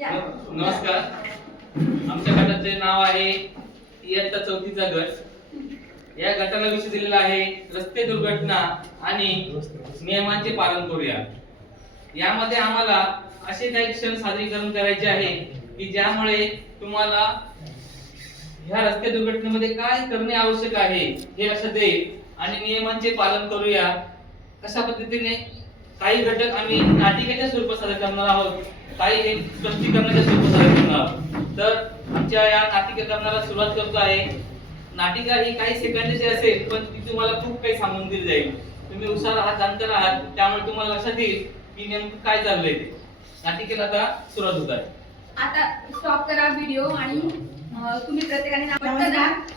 नमस्कार. आमच्या गटाचे नाव आहे इयत्ता 4थीचा गट. या गटाला विषय दिलेला आहे रस्ते दुर्घटना आणि नियमांचे पालन करूया. यामध्ये आम्हाला असे काही क्षण सादरीकरण करायचे आहे की ज्यामुळे तुम्हाला ह्या रस्ते दुर्घटनेमध्ये काय करणे आवश्यक आहे हे लक्षात येईल आणि नियमांचे पालन करूया. कशा पद्धतीने काही घटक आम्ही नाटिकेच्या स्वरूपात सादर करणार आहोत, काही एक स्पष्टीकरणाच्या स्वरूपात सादर करणार आहोत. तर आमच्या या नाटिकेकरणाला सुरुवात करतो आहे. नाटिका ही काही सेकंदाची असेल पण ती तुम्हाला खूप काही सांगून दिली जाईल. तुम्ही हुशार आहात, जाणकार आहात, त्यामुळे तुम्हाला लक्षात येईल की नेमकं काय चाललंय ते. नाटिकेला आता सुरुवात होत आहे. आता स्टॉप करा व्हिडिओ आणि तुम्ही प्रत्येकाने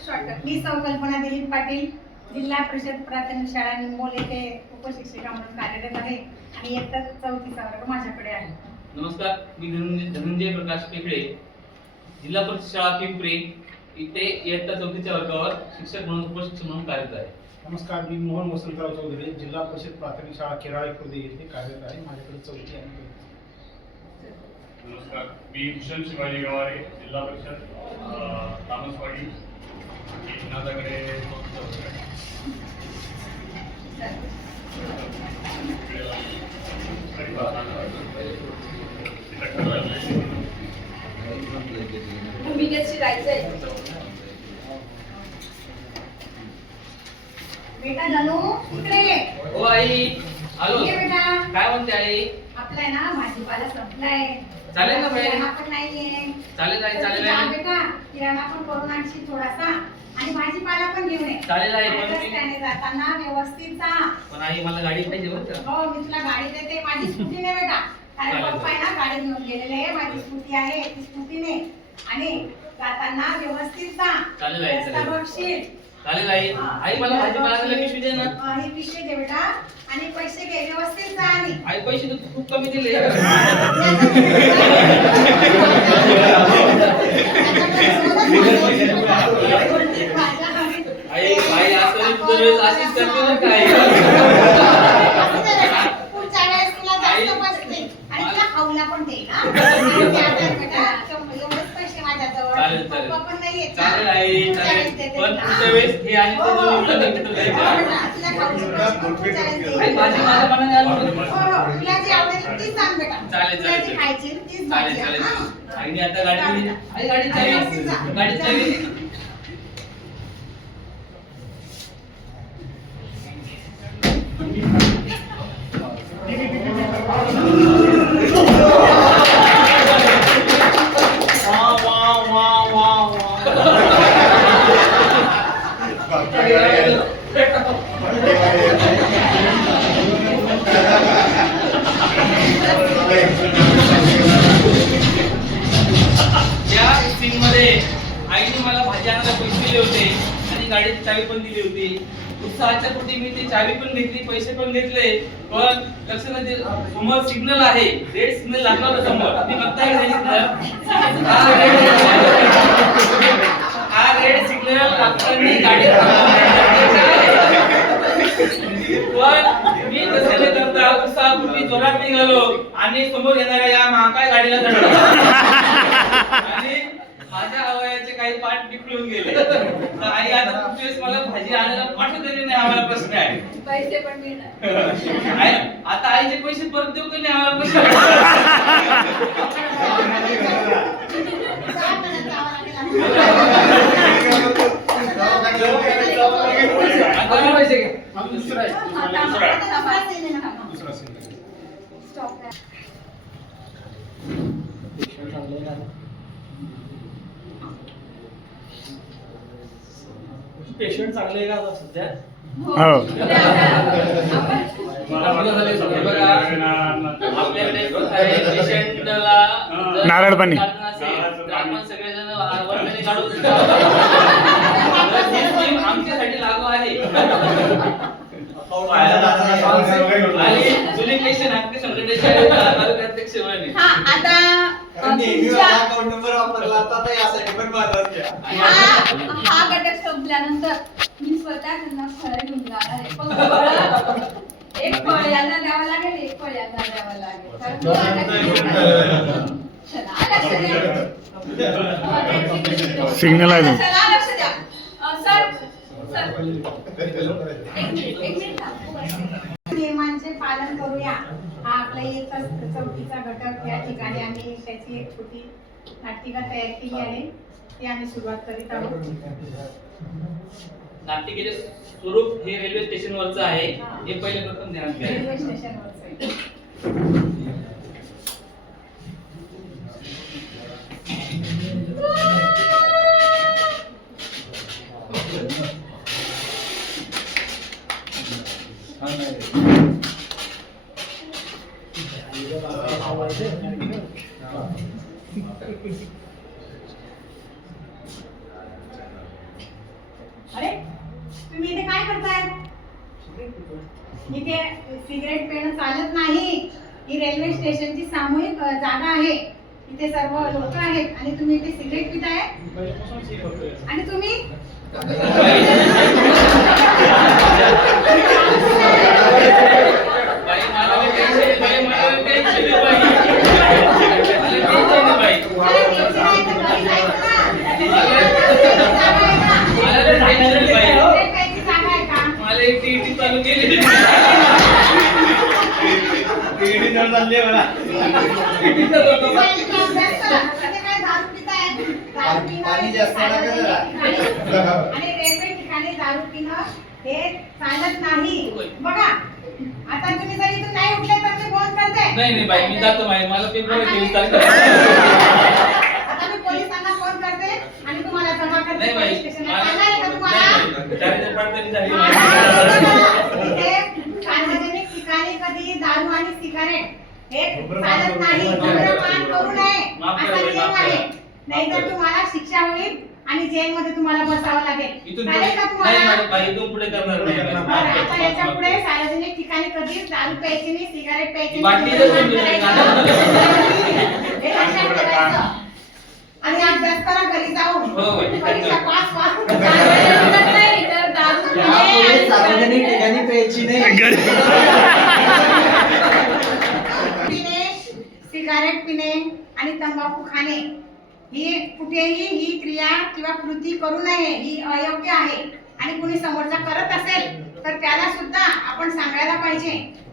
शॉर्टकट. मी सौ कल्पना दिलीप पाटील, जिल्हा परिषद प्राथमिक शाळा निंबोल येथे उपशिक्षिका म्हणून कार्यरत आहे आणि इयत्ता 4थीचा वर्ग माझ्याकडे आहे. नमस्कार, मी धनंजय प्रकाश पेखळे, जिल्हा परिषद शाळा पिंपरी इथे इयत्ता 4थीच्या वर्गावर शिक्षक म्हणून उपशिक्षक म्हणून कार्यरत आहे. नमस्कार, मी मोहन वसंतराव चौधरी, जिल्हा परिषद प्राथमिक शाळा केराळे खुर्द येथे कार्यरत आहे. माझ्याकडे 4थी आहे. नमस्कार, मी भूषण शिवाजी गवारे, जिल्हा परिषद तामसवाडी माझ्याकडे भूमिकेत शिकायचंय. बेटा धनु इकडे ये. ओ आई, आलो. ये बेटा. काय म्हणते आई? आपला आहे ना भाजीपाला संपलाय. चालेल ना बाई? किराणा पण नाहीये. चालेल आई, चालेल जा आई. बेटा, किराणा पण करून आणशी थोडासा आणि भाजीपाला पण घेऊन ये. चालेल आई, पण आणि मी- रस्त्याने जाताना व्यवस्थित जा. पण आई मला गाडी पाहिजे बरं का. हो, मी तुला गाडी देते. माझी स्कूटी ने बेटा. कारण चालेल. पप्पा आहे ना गाडी घेऊन गेलेले आहे. माझी स्कूटी आहे, ती स्कूटी ने. आणि जाताना व्यवस्थित जा. चालेल आई, रस्ता चालेल. बघशील. चालेल आई. आई मला भाजीपाला दिला पिशवी दे ना. ही पिशवी दे बेटा आणि पैसे घे व्यवस्थित जा. आणि आई पैसे तर खूप कमी दिले. आई आई असं तुझं वेळेस अशीच करते बरं का आई. पुढच्या वेळेस तुला जास्त बसते आणि तुला खाऊला पण देईल हा. आणि आता बेटा, एवढेच पैसे माझ्याजवळ. चालेल, चालेल. पप्पा पण नाही येत. चालेल आई, पुढच्या वेळेस चालेल. देते पण तुला. पुढच्या वेळेस हे आणि ते दोन्ही विकत एकत्र हो द्यायचे. बेटा, तुला खाऊचे पैसे पण पुढच्या वेळेस देईल. आई भाजी माझ्या मनाने आली. हो, हो. तुला जी आवडेल तीच सांग बेटा. चालेल, तुला जी चालेल. खायची तीच चालेल, भाजी आहे, चालेल. हा. आईने आता गाडी दिली. आई गाडी व्यवस्थित जा. चावी. गाडी चावी. या सीन मध्ये आईने मला भाजी आणायला पैसे दिले होते आणि गाडीची चावी पण दिली होती. उत्साहाच्या पोटी मी ती चावी पण घेतली, पैसे पण घेतले. पण लक्षात येईल समोर सिग्नल आहे, रेड सिग्नल लागला होता समोर. तुम्ही बघताय रेड सिग्नल. हा रेड सिग्नल लागताना गाडी पण मी तसे न करता उत्साहापोटी जोरात निघालो आणि समोर येणाऱ्या या महाकाय गाडीला धडकलो आणि माझ्या अवयवाचे काही पाठ निखळून गेले. तर आई आता पुढच्या वेळेस मला भाजी आणायला पाठवू दिली नाही, आम्हाला प्रश्न आहे. पैसे पण मिळणार. आई, आता आईचे पैसे परत देऊ की नाही आम्हाला प्रश्न आहे. जा मला जावं लागेल. आता पैसे घे. दुसरा आहे. दुसरा scene. स्टॉप करा. पेशंट चांगले आहे का आता सध्या? हो. आपल्याकडे कसं आहे, पेशंटला नारळ पाणी. आपण सगळेजण वर्गणी काढून आमच्यासाठी लागू आहे. आणि जुनी पेशंट आपले संघटनेचे तालुकाध्यक्ष म्हणे. हा आता तुमच्या हा घटक संपल्यानंतर मी स्वतः त्यांना फळ घेऊन जाणार आहे. पण फळं एक फळ यांना द्यावं लागेल, एक फळ यांना द्यावं लागेल. कारण दोन घटक चला, आल्या सिग्नल आहे ना. चला, लक्ष द्या. सर एक मिनिट थांबा. नियमांचे पालन करूया हा आपला इयत्ता चौथीचा घटक. या ठिकाणी आम्ही त्याची एक छोटी नाटिका तयार केली आहे, ती आम्ही सुरुवात करीत आहोत. नाटिकेचे स्वरूप हे रेल्वे स्टेशनवरचं आहे. हे पहिले प्रथम ध्यानात घ्या. रेल्वे स्टेशनवरचं आहे. अरे तुम्ही इथे काय करताय? इथे सिगरेट पिणं चालत नाही. ही रेल्वे स्टेशनची सामूहिक जागा आहे. इथे सर्व लोक आहेत आणि तुम्ही इथे सिगरेट पिताय आणि तुम्ही बाई मला लई टेन्शन आहे, बाई मला लई टेन्शन आहे, बाई. मला लई टेन्शन आहे, बाई. अरे टेन्शन आहे तर घरी जायचं ना. मला लई टेन्शन आहे, बाई. सिगरेट प्यायची जागा आहे का? मला एक टीटी चालू केली. टीटीचा लोक बाई. इथे अभ्यास करा. इथे काय दारू पिताय? दारू पिणं पाणी जास्त नका जरा. आणि रेल्वे ठिकाणी दारू पिणं हे चालत नाही. बघा आता तुम्ही जर इथून नाही उठले तर मी फोन करते. नाही नाही बाई, मी जातो बाई. मला पेपर 23 तारखेला. आता मी पोलिसांना फोन करते आणि तुम्हाला जमा करते नाही बाई. पोलीस स्टेशनला. सांगा आहे का तुम्हाला? नाही, चारित्र्य पडताळणी झाली. इथे सार्वजनिक ठिकाणी कधी दारू आणि सिगारेट हे चालत नाही. धूम्रपान करू नये माफ करा असा बाई, नियम माफ आहे. करा. नाहीतर तुम्हाला शिक्षा होईल आणि जेलमध्ये तुम्हाला बसावं लागेल. इथून चालेल का नाही तुम्हाला? मॅडम, बाई इथून पुढे करणार नाही बाई. बरं, माफ आता करा, याच्या माफ पुढे करा. सार्वजनिक ठिकाणी कधीच दारू प्यायची नाही, सिगारेट प्यायची ही बाटली नाही, जर धूम्रपान तुम्ही करायचं नाही. हे लक्षात ठेवायचं. आणि अभ्यास करा घरी जाऊन. हो, बाई. परीक्षा पास नाही तर दारू यापुढे सार्वजनिक ठिकाणी प्यायची नाही. पिणे, सिगारेट पिणे आणि तंबाखू खाणे ही कुठेही ही क्रिया किंवा कृती करू नये. ही अयोग्य आहे आणि कुणी समोरचा करत असेल तर त्याला सुद्धा आपण सांगायला पाहिजे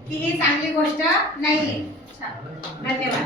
की ही चांगली गोष्ट नाहीये. धन्यवाद.